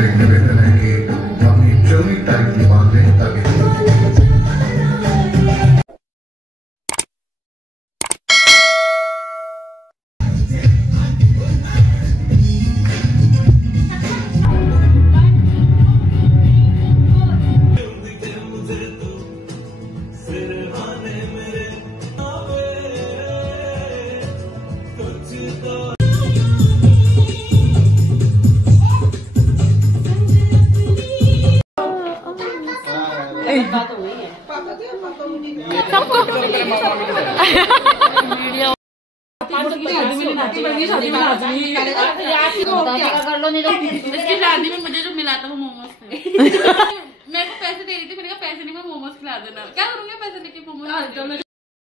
से एक निवेदन है कि अपनी चलनी टाइटली बांध लें ताकि इसकी शादी में मुझे जो मिला था वो मोमोज थे। मेरे को पैसे दे रही थी, मैंने कहा पैसे नहीं, मैं मोमोज खिला देना। क्या करूँगी पैसे लेके मोमोज?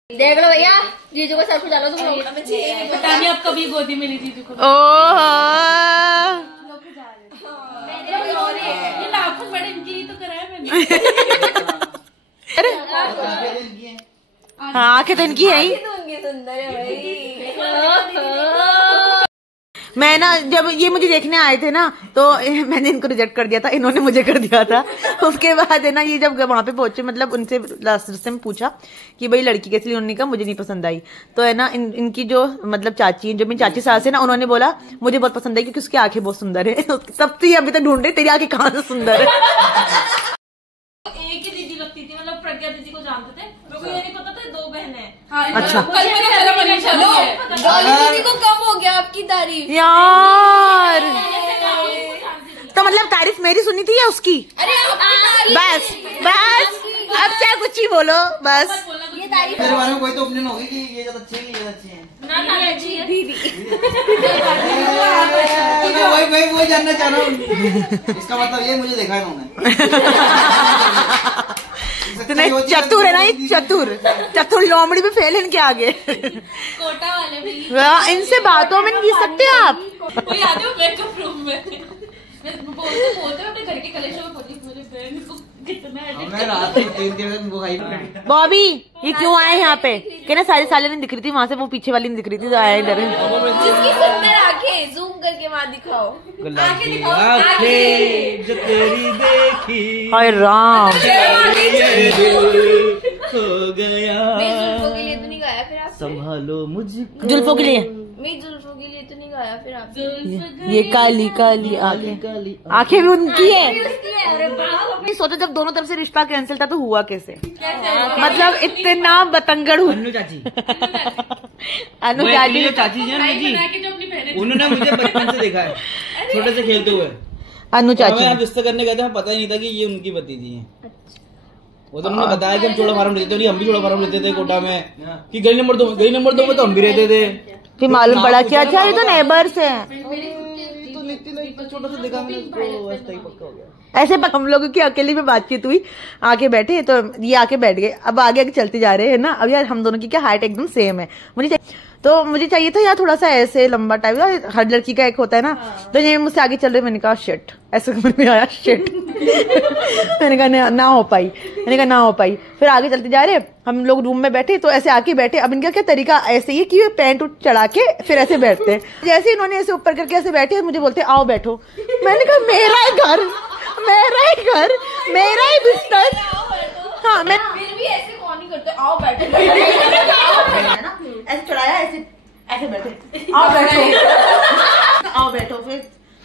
देख लो भैया, जीजू को सर डालो तुम लोग। पता नहीं अब कभी गोदी में ली जीजू को। ये लाखों बड़े इनके लिए तो कराया मैंने। हाँ, आंखें तो इनकी है ही। सुंदर है भाई। मैं ना जब ये मुझे देखने आए थे ना तो मैंने इनको रिजेक्ट कर दिया था, इन्होंने मुझे कर दिया था। उसके बाद है ना ये जब वहां पे पहुंचे, मतलब उनसे लास्ट में पूछा कि भाई लड़की कैसी, उन्होंने कहा मुझे नहीं पसंद आई। तो है ना इनकी जो मतलब चाची, जो मेरी चाची सास है ना, उन्होंने बोला मुझे बहुत पसंद आई क्योंकि उसकी आंखें बहुत सुंदर है। तब तो ये अभी तक ढूंढ रहे तेरी आंखें कहाँ से सुंदर है। एक ही दीदी लगती थी, मतलब प्रज्ञा दीदी को जानते थे, मेरे को ये नहीं पता था 2 बहनें। अच्छा, दीदी को कम हो गया आपकी तारीफ यार। तो मतलब तारीफ मेरी सुनी थी या उसकी? अरे बस बस, अब चाहे कुछ ही बोलो बस। ये तारीफ मेरे बारे में कोई तो ओपिनियन होगी कि ये ज्यादा अच्छी है, ये ज्यादा अच्छी है। ना अच्छी है दीदी। वही जानना चाह रहा हूँ। इसका मतलब ये मुझे देखा है इन्होंने। चतुर है ना, ये चतुर लोमड़ी में फेल इनके आगे। कोटा वाले भी इनसे बातों में नहीं जीत सकते आप। वो याद है मेकअप रूम में बोलते अपने घर के कलेक्शन में पति मुझे बहन को कितना मैं रात में 3 दिन वो खाई। बॉबी ये क्यों आए यहाँ पे? कहना सारी साले नहीं दिख रही थी वहाँ से, वो पीछे वाली नहीं दिख रही थी, तो आया इधर। जिसकी सुंदर आंखें जूम करके वहाँ दिखाओ। आंखें दिखाओ, जो तेरी देखी हाय राम, हो गया। मैं जुल्फों के लिए तो नहीं गाया फिर आप? संभालो मुझको। जुल्फों के लिए? मैं जुल्फों के लिए तो नहीं गाया फिर आप? ये काली काली आंखें भी उनकी है। नहीं सोचा जब दोनों तरफ से रिश्ता कैंसिल था तो हुआ कैसे? मतलब इतना बतंगड़ हुआ। अनु चाची जो चाची है ना जी, उन्होंने मुझे बचपन से देखा है, छोटे से खेलते हुए। अनु चाची आप रिश्ता करने गए थे, हमें पता ही नहीं था कि ये उनकी भतीजी है। वो तो उन्होंने बताया कि हम चोड़ा फार्म रहते थे, हम भी चोड़ा फार्म रहते थे कोटा में, कि गली नंबर 2 में तो हम भी रहते थे। फिर मालूम पड़ा कि अच्छा ये तो नेबर्स है। छोटा सा देखा मैंने, पक्का हो गया। ऐसे हम लोगों की अकेली में बातचीत हुई, आके बैठे तो ये आके बैठ गए। अब आगे आगे चलते जा रहे हैं ना। अब यार हम दोनों की क्या हाइट एकदम सेम है। मुझे चाहिए था यार थोड़ा सा ऐसे लंबा टाइप, हर लड़की का एक होता है ना। तो ये मुझसे आगे चल रहे, मैंने कहा शिट, ऐसे समझ में आया शिट। मैंने कहा ना हो पाई। फिर आगे चलते जा रहे, हम लोग रूम में बैठे तो ऐसे आके बैठे। अब इनका क्या तरीका ऐसे ही कि पैंट चढ़ा के फिर ऐसे बैठते हैं। जैसे इन्होंने ऐसे ऊपर करके ऐसे बैठे, मुझे बोलते आओ बैठो। मैंने कहा मेरा ही घर, मेरा ही बिस्तर। हाँ मैं फिर भी ऐसे कौन ही करते, आओ बैठो। ऐसे चढ़ाया, ऐसे बैठे, आओ बैठो। फिर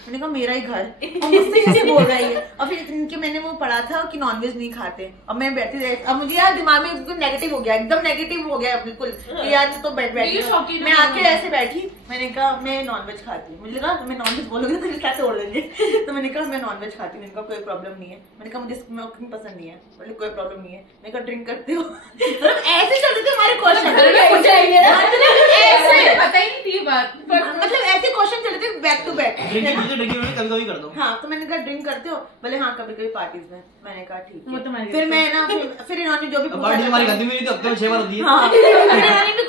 मैंने कहा मेरा ही घर, और मुझसे इसे बोल रहा है। और फिर इनके मैंने वो पढ़ा था कि नॉनवेज नहीं खाते, और मैं बैठी रही। अब मुझे यार दिमाग में एकदम नेगेटिव हो गया बिल्कुल यार। तो बैठी मैं आके ऐसे बैठी, मैंने कहा मैं नॉनवेज खाती हूँ। मुझे लगा मैं नॉनवेज बोलूंगी तो क्या तोड़ देंगे। तो मैंने कहा मैं नॉनवेज खाती हूँ। कोई प्रॉब्लम नहीं है। मैंने कहा मुझे स्मोकिंग पसंद नहीं है। बोले कोई प्रॉब्लम नहीं है। मैंने कहा ड्रिंक करते हो? ऐसे चलते थे हमारे क्वेश्चन, पता ही नहीं थी ये बात, मतलब ऐसे क्वेश्चन चलते थे बैक टू बैक। कभी कर दो। हाँ तो मैंने कहा ड्रिंक करते हो? बोले हाँ कभी कभी पार्टीज में। मैंने कहा ठीक है। फिर मैं ना फिर इन्होंने जो भी पार्टी हमारी गंदी में तो हफ्ते में 6 बार होती है। हाँ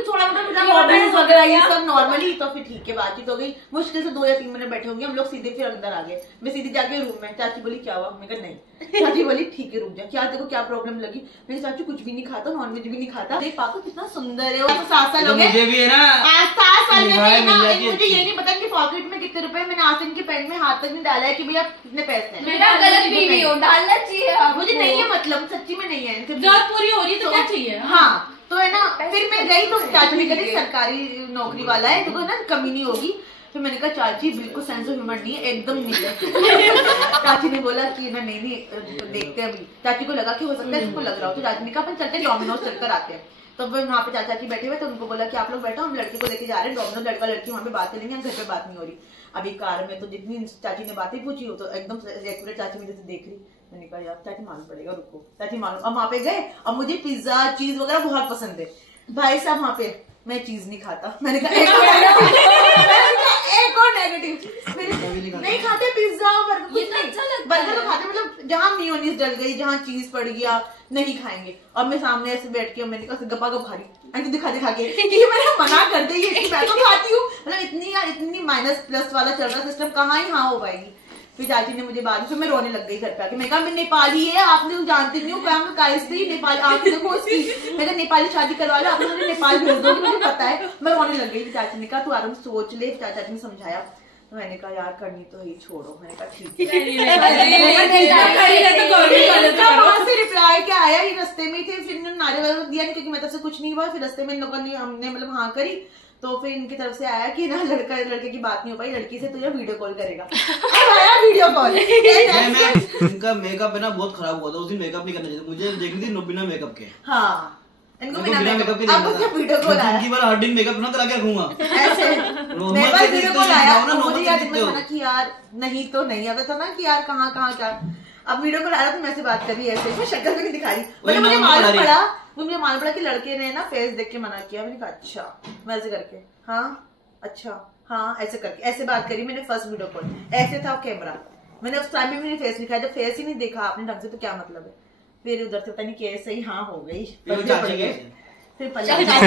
थोड़ा मोटा हॉबीज वगैरह ये सब नॉर्मली। तो फिर ठीक है बातचीत हो गई। मुश्किल से 2 या 3 मिनट बैठे होंगे हम लोग। सीधे फिर अंदर आ गए। मैं सीधे जाके रूम में, चाची बोली क्या हुआ? मैं कहा नहीं। चाची बोली ठीक है रुक जा, क्या देखो क्या प्रॉब्लम लगी? मेरे चाचू कुछ भी नहीं खाता, नॉनवेज भी नहीं खाता। देख पापा कितना सुंदर है। 7 साल हो गए, मुझे भी है ना 7 साल में मुझे ये नहीं पता कि पॉकेट में कितने रुपए। मैंने आज इनके फ्रेंड में हाथ तक नहीं डाला है कि भैया कितने पैसे हैं। मेरा गलत बीवी हो, डालना चाहिए मुझे नहीं है, मतलब सच्ची में नहीं है। जरूरत पूरी हो रही है तो क्या चाहिए। हाँ तो है ना, फिर मैं गई तो चाची ने कही सरकारी नौकरी वाला है तो ना कमी नहीं होगी। फिर मैंने कहा चाची बिल्कुल सेंस ऑफ ह्यूमर नहीं है, एकदम नहीं है। चाची ने बोला कि ना नहीं देखते हैं अभी। चाची को लगा कि हो सकता है इसको लग रहा हो, तो चाची ने कहा अपन चलते डोमिनोज चलकर आते हैं। तो वहाँ पे चाचा जी बैठे हुए तो उनको बोला कि आप लोग बैठो, हम लड़की को लेके जा रहे हैं डोमिनोज, लड़का लड़की वहाँ पे बात करेंगे, हम घर पे बात नहीं हो रही। अभी कार में तो जितनी चाची ने बातें पूछी हो तो एकदम एक्यूरेट चाची मुझे देख रही। मैंने कहा यार चाची मालूम पड़ेगा, रुको चाची मालूम। अब वहाँ पे गए, अब मुझे पिज्जा चीज वगैरह बहुत पसंद है। भाई साहब वहाँ पे मैं चीज नहीं खाता। मैंने कहा एक और नेगेटिव, नहीं खाते पिज्जा बर्गर तो खाते, मतलब जहाँ मेयोनीज डल गई, जहाँ चीज पड़ गया नहीं खाएंगे। और मैं सामने ऐसे बैठ के मैंने कहा गपा गप खा रही दिखा के कि मैंने मना कर दी है, मैं तो खाती हूँ। मतलब इतनी माइनस प्लस वाला चल रहा सिस्टम, कहाँ ही हाँ हो पाएगी। फिर चाची ने मुझे बाद में, मैं रोने लग गई घर पे आके। मैं कहा मैं नेपाली है, आपने जानती नहीं हूँ नेपाली, आप देखो उसकी, मैं नेपाली शादी करवा लो, आपने मुझे नेपाल भेज दो, मुझे पता है। मैं रोने लग गई। चाची ने कहा तू आराम सोच ले। चाचा ने समझाया तो मैंने कहा यार करनी तो ही छोड़ो। मैंने कहा ठीक है। वहां से रिप्लाई क्या आया, ये रास्ते में थे, फिर नारियल दिया नहीं क्योंकि मैं तरफ से कुछ नहीं हुआ। फिर रास्ते में इन लोगों ने हमने मतलब हाँ करी तो फिर इनकी तरफ से आया कि ना लड़के की बात नहीं हो पाई, लड़की से तुझे वीडियो कॉल करेगा। आया वीडियो कॉल। इनका मेकअप है ना बहुत खराब हुआ था, उस दिन मेकअप नहीं करना चाहिए मुझे, देखनी थी बिना मेकअप के। हाँ इनको बिना मेकअप के अब मुझे वीडियो कॉल आया, जिंदगी भर हर दिन मेकअप ना करा के रखूंगा ऐसे। मेरे पास वीडियो कॉल आया, मुझे याद मना कि यार नहीं तो नहीं आता था ना कि यार कहाँ क्या। अब वीडियो कॉल आया तो मैं से बात करी ऐसे, मैं शक्ल भी नहीं दिखा रही। मुझे मालूम पड़ा कि लड़के ने ना फेस देख के मना किया। मैंने कहा अच्छा, मैं ऐसे करके हाँ अच्छा हाँ ऐसे करके ऐसे बात करी मैंने। फर्स्ट वीडियो कॉल ऐसे था कैमरा, मैंने उस टाइम में मैंने फेस दिखाया। जब फेस ही नहीं देखा आपने ढंग से तो क्या मतलब है। फिर उधर से पता नहीं कैसे ही हाँ हो गई। फिर चाची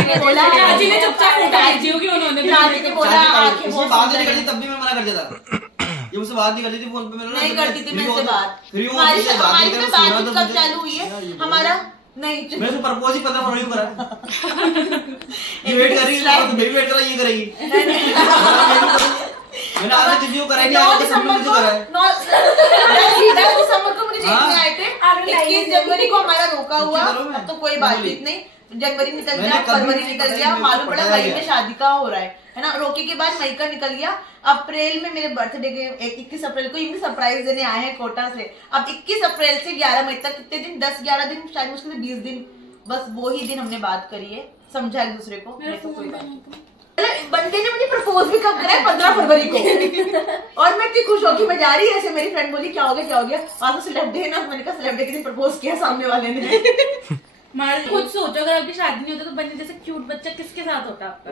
ने बोला, चाची ने चुपचाप फोटो खींची होगी उन्होंने, चाची ने बोला बात नहीं करती तब भी मैं मना कर देता। ये मुझसे बात नहीं करती थी फोन पे, मैंने नहीं करती थी मैं से बात। हमारी में बात कब चालू हुई है हमारा, नहीं मैं तो प्रपोज ही 15 फरवरी को करा। ये वेट कर रही है तो मैं वेट कर रहा, ये करेगी। मैंने आधा किसी को कराई, 9 दिसंबर को मुझे देखने आए थे। 21 जनवरी को हमारा रोका हुआ, अब तो कोई बातचीत नहीं। जनवरी निकल गया, फरवरी निकल गया, मालूम पड़ा मई में शादी का हो रहा है ना। रोके के बाद मई का निकल गया। अप्रैल में मेरे बर्थडे के 21 अप्रैल को इनके सरप्राइज देने आए हैं कोटा से। अब 21 अप्रैल से 11 मई तक कितने दिन, 10-11 दिन, शायद मुश्किल से 20 दिन, बस वो ही दिन हमने बात करी है, समझा एक दूसरे को। तो कोई बात बंदे ने मुझे प्रपोज भी कब करा है, 15 फरवरी को। और मैं इतनी खुश होगी मैं जा रही है ऐसे। मेरी फ्रेंड बोली क्या हो गया आज सेलेब डे ना। मैंने कहा सेलेब डे के दिन प्रपोज किया सामने वाले ने। खुद सोचो अगर आपकी शादी नहीं होता तो बच्चे जैसे क्यूट बच्चा किसके साथ होता आपका?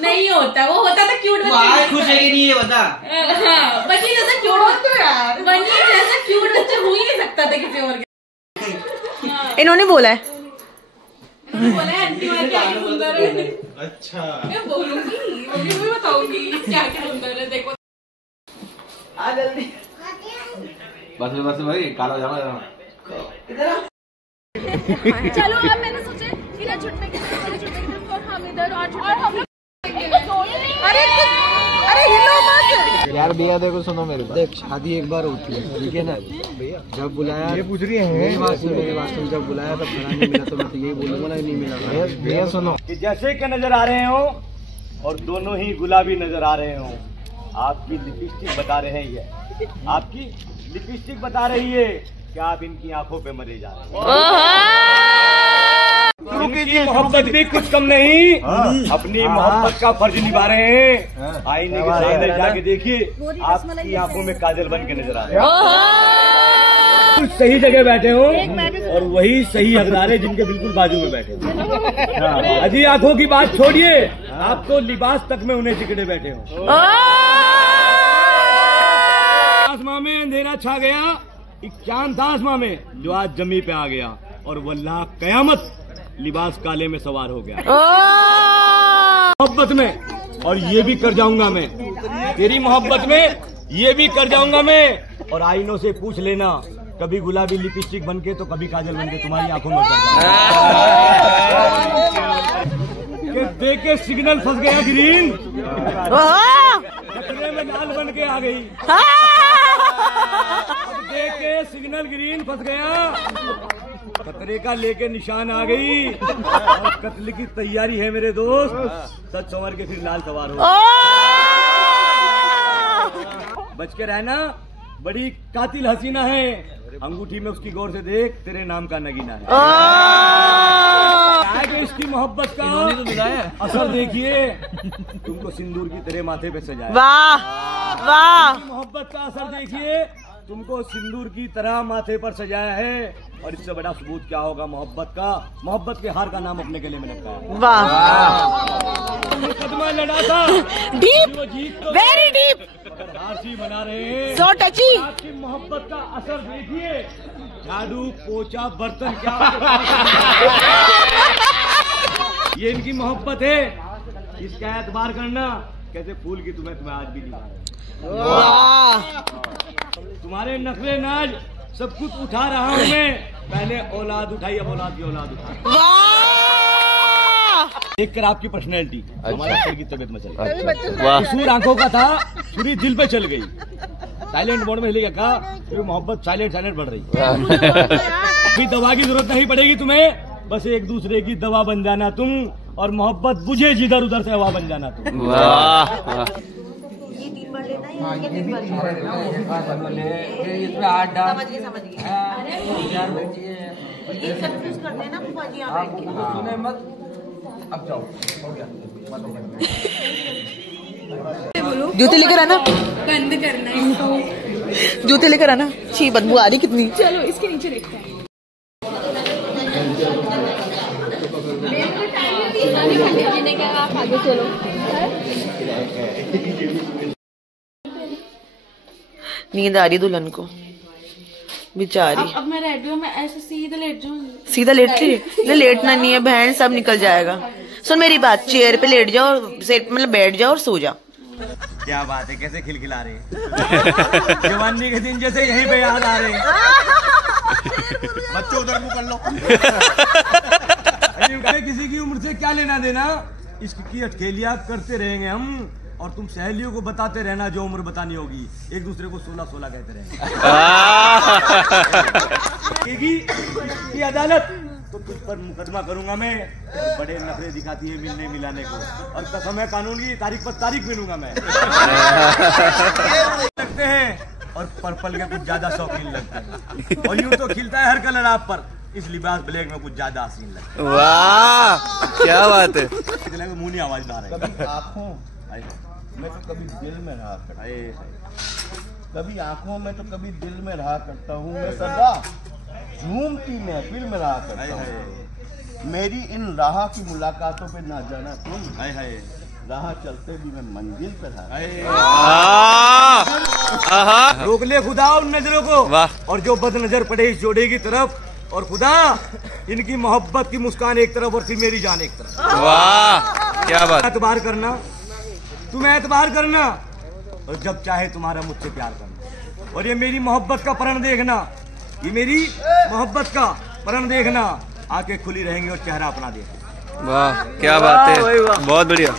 नहीं होता, वो होता था क्यूट बच्चा। खुश है कि नहीं ये बता। बच्चे जैसे क्यूट यार बनी जैसे क्यूट बच्चा हो ही नहीं सकता था किसी और के। इन्होंने बोला है, बोला है आंटी वाला क्या सुंदर है। अच्छा मैं बोलूंगी, मम्मी को भी बताऊंगी क्या सुंदर है। देखो आ जल्दी बस भाई काला जामा चलो अब मैंने सोचा इधर छुटने के और हम इधर और हम अरे हिलो मत यार भैया देखो सुनो मेरे बात, देख शादी एक बार होती है ठीक है ना भैया। जब बुलाया ये पूछ रही है मेरी बात सुन, जब बुलाया तब खाना नहीं मिला तो मैं तो यही बोलूंगा ना नहीं मिला। भैया सुनो कि जैसे के नजर आ रहे हो और दोनों ही गुलाबी नजर आ रहे हो, आपकी लिपस्टिक बता रहे हैं, ये आपकी लिपस्टिक बता रही है कि आप इनकी आंखों पे मरे जा रहे हैं। इनकी मोहब्बत भी कुछ कम नहीं, अपनी मोहब्बत का फर्ज निभा रहे हैं। आईने के सामने जाके देखिए, आपकी आंखों में काजल बन के नजर आ रहे हैं। सही जगह बैठे हो और वही सही हकदार है जिनके बिल्कुल बाजू में बैठे हो। अजी आंखों की बात छोड़िए, आप तो लिबास तक में उन्हें चिकड़े बैठे हो। आसमां में अंधेरा छा गया, एक चांद था आसमां में जो आज जमी पे आ गया, और वल्लाह कयामत लिबास काले में सवार हो गया। मोहब्बत में और ये भी कर जाऊंगा मैं, तेरी मोहब्बत में ये भी कर जाऊंगा मैं। और आईनों से पूछ लेना, कभी गुलाबी लिपस्टिक बनके तो कभी काजल बनके तुम्हारी आंखों में उतर कि देख के सिग्नल फंस गया ग्रीन, वाह! खतरे में लाल बन के आ गई। अब देख के सिग्नल ग्रीन फंस गया, खतरे का लेके निशान आ गई, और कत्ल की तैयारी है मेरे दोस्त। सच संवर के फिर लाल सवार हो, बच के रहना, बड़ी कातिल हसीना है। अंगूठी में उसकी गौर से देख, तेरे नाम का नगीना है। आगे इसकी मोहब्बत का असर देखिए, तुमको सिंदूर की तेरे माथे पे सजाया। वाह वाह! मोहब्बत का असर देखिए, तुमको सिंदूर की तरह माथे पर सजाया है। और इससे बड़ा सबूत क्या होगा मोहब्बत का? मोहब्बत के हार का नाम अपने गले में रखा है। वाह! मुकदमा लड़ा था, डीप, वो जीत तो वेरी डीप, मगर हार सी बना रहे हैं। सो टची। आपकी मोहब्बत का असर देखिए, झाड़ू पोछा बर्तन क्या ये इनकी मोहब्बत है, इसका एतबार करना। कैसे फूल की तुम्हें आज भी नहीं, वाह! तुम्हारे नखरे नाज सब कुछ उठा रहा हूँ मैं। पहले औलाद उठाई, अब औलाद की औलाद उठाई। वाह! देखकर आपकी पर्सनैलिटी हमारे अक्षर की तबीयत में चल गई। कसूर आंखों का था, छुरी दिल पे चल गई। साइलेंट मोड में लेके कहा, फिर मोहब्बत साइलेंट बढ़ रही। फिर दवा की जरूरत नहीं पड़ेगी तुम्हें, बस एक दूसरे की दवा बन जाना तुम, और मोहब्बत बुझे जिधर उधर से हवा बन जाना तुम। वाह! जूते लेकर आना, बंद करना है। जूते लेकर आना। छी, बदबू आ रही कितनी। चलो इसके नीचे देखते हैं। आगे चलो। नींद आ रही दुल्हन को बेचारी। अब मैं रेडी हूँ, मैं ऐसे सीधा लेट जाऊंगी। सीधा लेट ले, लेटना नहीं है बहन, सब निकल जाएगा। सुन मेरी बात, चेयर पे लेट जाओ, सेट मतलब बैठ जाओ और सो जाओ। क्या बात है, कैसे खिलखिला रहे हैं। जवानी के दिन जैसे यहीं पे याद आ रहे हैं। बच्चे उधर मुँह कर लो। किसी की उम्र से क्या लेना देना, इसकी अटखेलियां करते रहेंगे हम, और तुम सहेलियों को बताते रहना जो उम्र बतानी होगी। एक दूसरे को 16-16 कहते रहेंगे। ये अदालत तो तुझ पर मुकदमा करूंगा मैं। बड़े नखरे दिखाती है मिलने मिलाने को, और कसम है कानून की, तारीख पर तारीख मिलूंगा मैं। लगते हैं और पर्पल के कुछ ज्यादा शौकीन लगते हैं, और यूं तो खिलता है हर कलर आप पर, इस लिबास ब्लैक में कुछ ज्यादा हसीन लगता है। वाह! क्या बात है। मुंह नहीं आवाज आ रहा है। आँखों मैं तो कभी दिल में रहा करता हूँ, कभी आँखों में तो कभी दिल में रहा करता हूँ। मैं सदा झूमती महफिल में रहा करता हूँ। मेरी इन राह की मुलाकातों पे ना जाना तुम, राह चलते भी मैं मंजिल पे रहा। रोक ले खुदा उन नजरों को, वाह! और जो बद नजर पड़े इस जोड़े की तरफ, और खुदा इनकी मोहब्बत की मुस्कान एक तरफ और फिर मेरी जान एक तरफ। वाह! क्या बात। एतबार करना, तुम एतबार करना, और जब चाहे तुम्हारा मुझसे प्यार करना। और ये मेरी मोहब्बत का प्रण देखना, ये मेरी मोहब्बत का प्रण देखना। आंखें खुली रहेंगी और चेहरा अपना देखना। वाह! क्या बात है, बहुत बढ़िया।